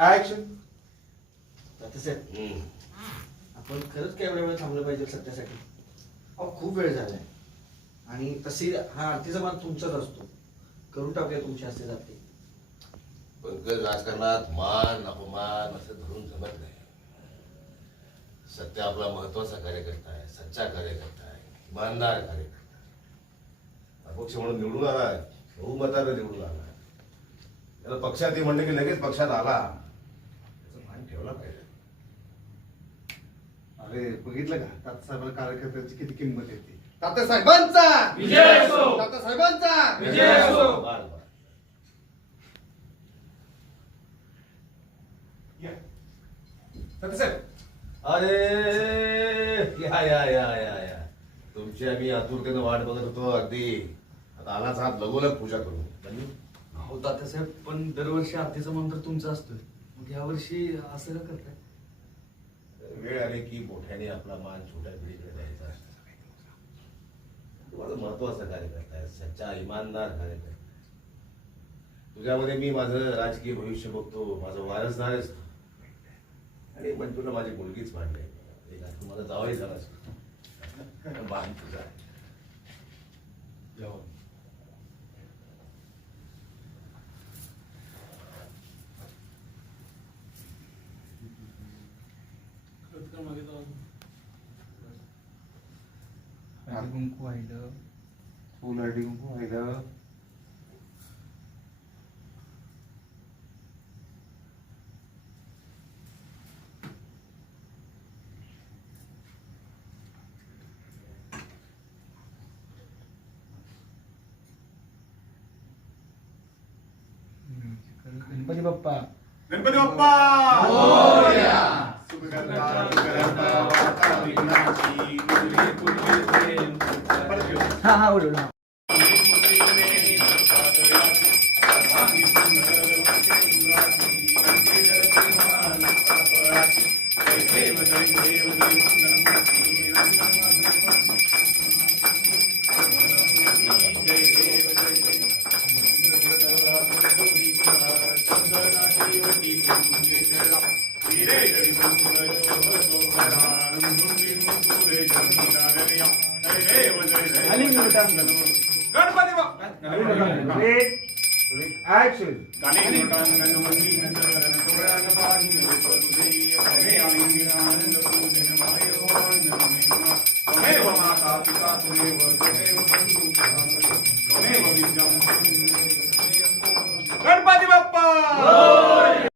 Action. तसं आपण खरंच काय एवढ्या वेळ थांबलं पाहिजे सत्यासाठी? अहो खूप वेळ झालाय. आणि तशी हा आरतीचा मान तुमचाच असतो. करून टाकूया तुमची हस्ते जाते. पंकज, राजकारणात मान अपमान असं धरून जमत नाही. सत्य आपला महत्वाचा कार्यकर्ता आहे, सच्चा कार्यकर्ता आहे, इमानदार कार्यकर्ता आहे. अपक्ष म्हणून निवडून आला, बहुमताने निवडून आला. त्याला पक्षात ये म्हणलं की लगेच पक्षात आला. त्याचं मान ठेवला पाहिजे. अरे बघितलं का तात्यासाहेबांना कार्यकर्त्यांची किती किंमत येते. तात्यासाहेबांचा विजय असो. तात्यासाहेबांचा विजय असो. बार बार. तात्यासाहेब. अरे या या या या या तुमची आम्ही आतुरतेनं वाट बघत होतो. अगदी आता आलाच हात लगोलग पूजा करू. हो तात्यासाहेब, पण दरवर्षी आरतीचा मान तर तुमचा असतोय. मग यावर्षी असं का करताय? वेळ आली की मोठ्याने आपला मान छोट्या पिढीकडे द्यायचा असतो. माझा महत्वाचा कार्यकर्ता आहे, सच्चा इमानदार कार्यकर्ता. तुझ्यामध्ये मी माझं राजकीय भविष्य बघतो, माझं वारसदार असतो. आणि पण तुला माझी मुलगीच मांडली. तुम्हाला जावंही झाला असतो. मान तुझा आहे. हळदी कुंकू वाहिलं, फुल हळदी कुंकू व्हायला. गणपती बाप्पा. गणपती बाप्पा मोरया. सुखकर्ता सुखहर्ता वार्ता विघ्नाची तुझे तुझे प्रेम. हा ओढ. गणपती बाप्पा. ऍक्शन.